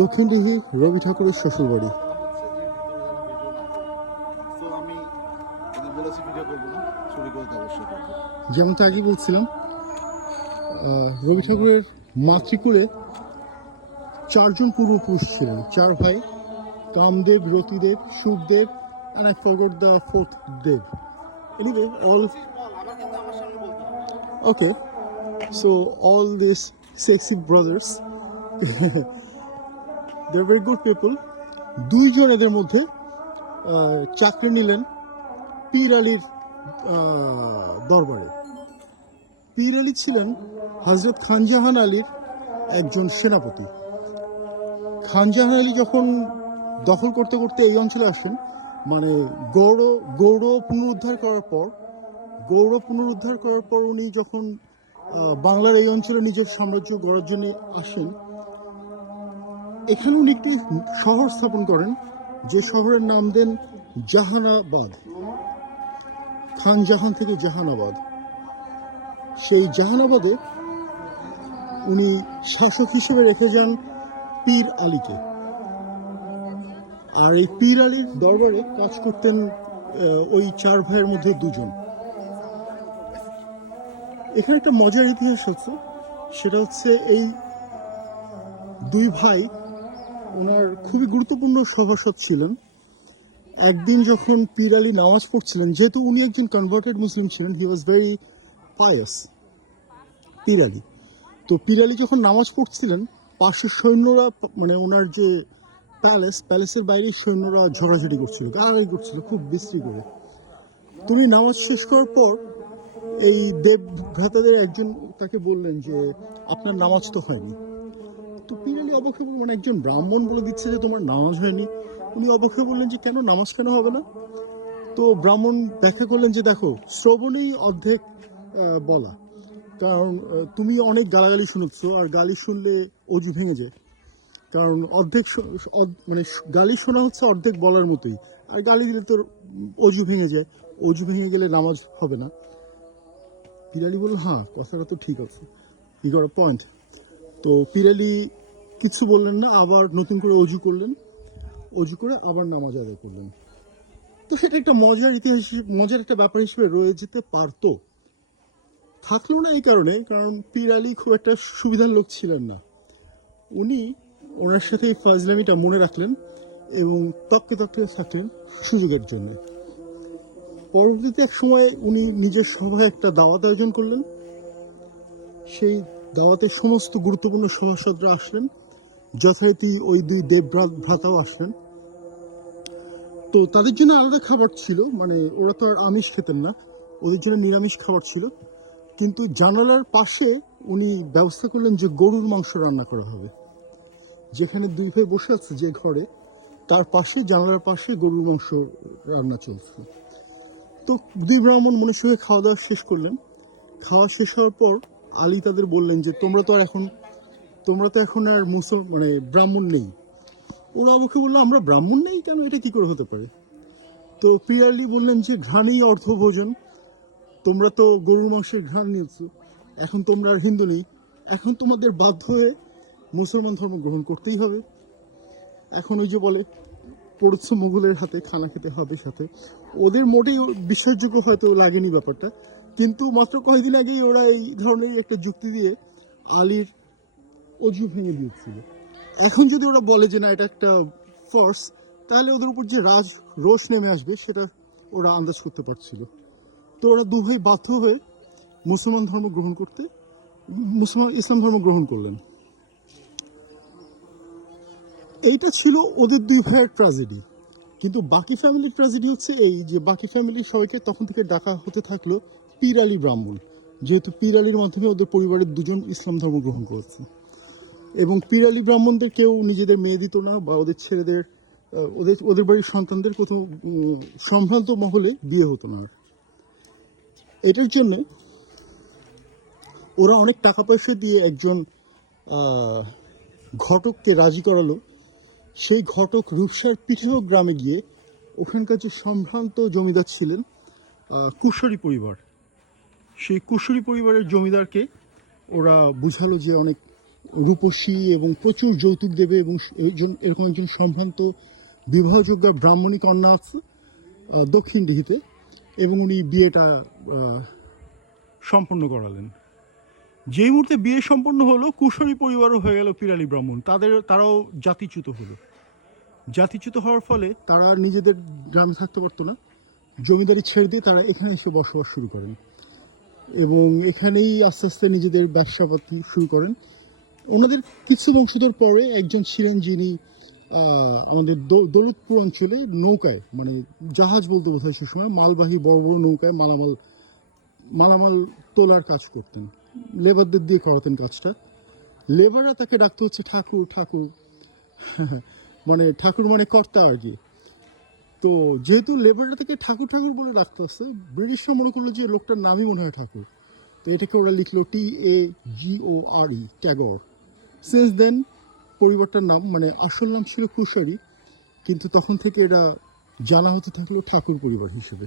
দক্ষিণ দিঘি রবি ঠাকুরের শ্বশুরবাড়ি। তো আমি যদি বলেছি ভিডিও করব না চুরি করে তো অবশ্যই করব যেমন তো আগেই বলছিলাম রবি ঠাকুরের মাতৃকুলে চারজন পূর্বপুরুষ ছিলেন চার ভাই Kamdev Ratidev Sukhdev and I forgot the fourth Dev. Anyway all okay so all this sexy brothers they very good people দুইজন এদের মধ্যে চাকরি নিলেন পীর আলীর দরবারে। পীর আলী ছিলেন হজরত খানজাহান আলীর একজন সেনাপতি। খানজাহান আলী যখন দখল করতে করতে এই অঞ্চলে আসেন মানে গৌর গৌড় পুনরুদ্ধার করার পর, গৌড় পুনরুদ্ধার করার পর উনি যখন বাংলার এই অঞ্চলে নিজের সাম্রাজ্য গড়ার জন্য আসেন এখানে উনি একটি শহর স্থাপন করেন, যে শহরের নাম দেন জাহানাবাদ। খান জাহান থেকে জাহানাবাদ। সেই জাহানাবাদে উনি শাসক হিসেবে রেখে যান পীর আলীকে। আর এই পীর আলীর দরবারে কাজ করতেন ওই চার ভাইয়ের মধ্যে দুজন। এখানে একটা মজার ইতিহাস হচ্ছে, সেটা হচ্ছে এই দুই ভাই ওনার খুবই গুরুত্বপূর্ণ সভাসদ ছিলেন। একদিন যখন পীর আলী নামাজ পড়ছিলেন, যেহেতু উনি একজন কনভার্টেড মুসলিম ছিলেন হি ওয়াজ ভেরি পায়াস পীর আলী। তো পীর আলী যখন নামাজ পড়ছিলেন, পাশের সৈন্যরা মানে ওনার যে প্যালেস প্যালেসের বাইরে সৈন্যরা ঝগড়াঝাটি করছিল গাড়াগাড়ি করছিল, খুব বিশ্রী করে। তুমি নামাজ শেষ করার পর এই দেব ভ্রাতাদের একজন তাকে বললেন যে, আপনার নামাজ তো হয়নি। তো পীর আলী অবক্ষে মানে একজন ব্রাহ্মণ বলে দিচ্ছে যে তোমার নামাজ হয়নি। উনি অবক্ষে বললেন যে, কেন? নামাজ কেন হবে না? তো ব্রাহ্মণ ব্যাখ্যা করলেন যে, দেখো, শ্রবণেই অর্ধেক বলা। কারণ তুমি অনেক গালাগালি শুনেছ, আর গালি শুনলে অজু ভেঙে যায়। কারণ অর্ধেক মানে গালি শোনা হচ্ছে অর্ধেক বলার মতোই। আর গালি দিলে তোর অজু ভেঙে যায়। অজু ভেঙে গেলে নামাজ হবে না। পিরালি বলল হ্যাঁ কথাটা তো ঠিক আছে। ই গট পয়েন্ট তো পিরালি কিছু বললেন না, আবার নতুন করে অজু করলেন। অজু করে আবার নামাজ আদায় করলেন। তো সেটা একটা মজার ইতিহাস, মজার একটা ব্যাপার হিসেবে রয়ে যেতে পারতো। থাকলেও না এই কারণে, কারণ পীর আলী খুব একটা সুবিধার লোক ছিলেন না। উনি ওনার সাথে এই ফাজলামিটা মনে রাখলেন এবং তককে তককে থাকলেন সুযোগের জন্য। পরবর্তীতে এক সময় উনি নিজের সভায় একটা দাওয়াত আয়োজন করলেন। সেই দাওয়াতে সমস্ত গুরুত্বপূর্ণ সভাসদরা আসলেন। যথারীতি ওই দুই দেব ভ্রাতাও আসলেন। তো তাদের জন্য আলাদা খাবার ছিল মানে ওরা তো আর আমিষ খেতেন না, ওদের জন্য নিরামিষ খাবার ছিল। কিন্তু জানালার পাশে উনি ব্যবস্থা করলেন যে গরুর মাংস রান্না করা হবে। যেখানে দুই ভাই বসে আছে যে ঘরে, তার পাশে, জানালার পাশে গরুর মাংস রান্না চলছে। তো দুই ব্রাহ্মণ মনের সঙ্গে খাওয়া দাওয়া শেষ করলেন। খাওয়া শেষ হওয়ার পর আলী তাদের বললেন যে, তোমরা তো আর এখন, তোমরা তো এখন আর মুসল মানে ব্রাহ্মণ নেই। ওরা আমাকে বলল, আমরা ব্রাহ্মণ নেই কেন? এটা কি করে হতে পারে? তো পিয়ারলি বললেন যে, ঘ্রাণেই অর্থ ভোজন তোমরা তো গরুর মাংসের ঘ্রাণ নিয়েছো। এখন তোমরা আর হিন্দু নেই। এখন তোমাদের বাধ্য হয়ে মুসলমান ধর্ম গ্রহণ করতেই হবে। এখন ওই যে বলে, পড়ছ মোগলের হাতে, খানা খেতে হবে সাথে। ওদের মোটেই বিশ্বাসযোগ্য হয়তো লাগেনি ব্যাপারটা। কিন্তু মাত্র কয়েকদিন আগেই ওরা এই ধরনের একটা যুক্তি দিয়ে আলীর অজু ভেঙে দিয়েছিল। এখন যদি ওরা বলে যে না, এটা একটা ফোর্স তাহলে ওদের উপর যে রাজ রোষ নেমে আসবে, সেটা ওরা আন্দাজ করতে পারছিল। তো ওরা দু ভাই বাধ্য হয়ে মুসলমান ধর্ম গ্রহণ করতে, মুসলমান, ইসলাম ধর্ম গ্রহণ করলেন। এইটা ছিল ওদের দুই ভাইয়ের ট্র্যাজেডি কিন্তু বাকি ফ্যামিলির ট্র্যাজেডি হচ্ছে এই যে, বাকি ফ্যামিলির সবাইকে তখন থেকে ডাকা হতে থাকল পীর আলী ব্রাহ্মণ, যেহেতু পীর আলীর মাধ্যমে ওদের পরিবারের দুজন ইসলাম ধর্ম গ্রহণ করেছে। এবং পীর আলী ব্রাহ্মণদের কেউ নিজেদের মেয়ে দিত না বা ওদের ছেলেদের ওদের ওদের বাড়ির সন্তানদের কোথাও সম্ভ্রান্ত মহলে বিয়ে হতো না এটার জন্য ওরা অনেক টাকা পয়সা দিয়ে একজন ঘটককে রাজি করালো। সেই ঘটক রূপসার পিঠেও গ্রামে গিয়ে ওখানকার যে সম্ভ্রান্ত জমিদার ছিলেন কুশারি পরিবার সেই কুশারি পরিবারের জমিদারকে ওরা বুঝালো যে অনেক রূপসী এবং প্রচুর যৌতুক দেবে এবং এরকম একজন সম্ভ্রান্ত বিবাহযোগ্য ব্রাহ্মণী কন্যা আছে দক্ষিণ দিহিতে এবং উনি বিয়েটা সম্পন্ন করালেন। যেই মুহূর্তে বিয়ে সম্পন্ন হলো, কুশলী পরিবারও হয়ে গেল পিরালি ব্রাহ্মণ। তাদের, তারাও জাতিচ্যুত হলো। জাতিচ্যুত হওয়ার ফলে তারা নিজেদের গ্রামে থাকতে পারতো না। জমিদারি ছেড়ে দিয়ে তারা এখানে এসে বসবাস শুরু করেন। এবং এখানেই আস্তে আস্তে নিজেদের ব্যবসাপাতি শুরু করেন। ওনাদের কিছু বংশধর পরে একজন ছিলেন যিনি আমাদের দৌলতপুর অঞ্চলে নৌকায় মানে জাহাজ বলতে বোঝায় সে সময় মালবাহী বড় বড় নৌকায় মালামাল মালামাল তোলার কাজ করতেন। লেবারদের দিয়ে করাতেন কাজটা। লেবাররা তাকে ডাকতে হচ্ছে ঠাকুর ঠাকুর। মানে ঠাকুর মানে কর্তা আর কি। তো যেহেতু লেবারটা থেকে ঠাকুর ঠাকুর বলে ডাকতে আসছে, ব্রিটিশরা মনে করল যে লোকটার নামই মনে হয় ঠাকুর। তো এটাকে ওরা লিখলো টি এ জি ও আর ই ট্যাগর সিন্স দেন পরিবারটার নাম মানে আসল নাম ছিল কুশারি কিন্তু তখন থেকে এটা জানা হতে থাকল ঠাকুর পরিবার হিসেবে।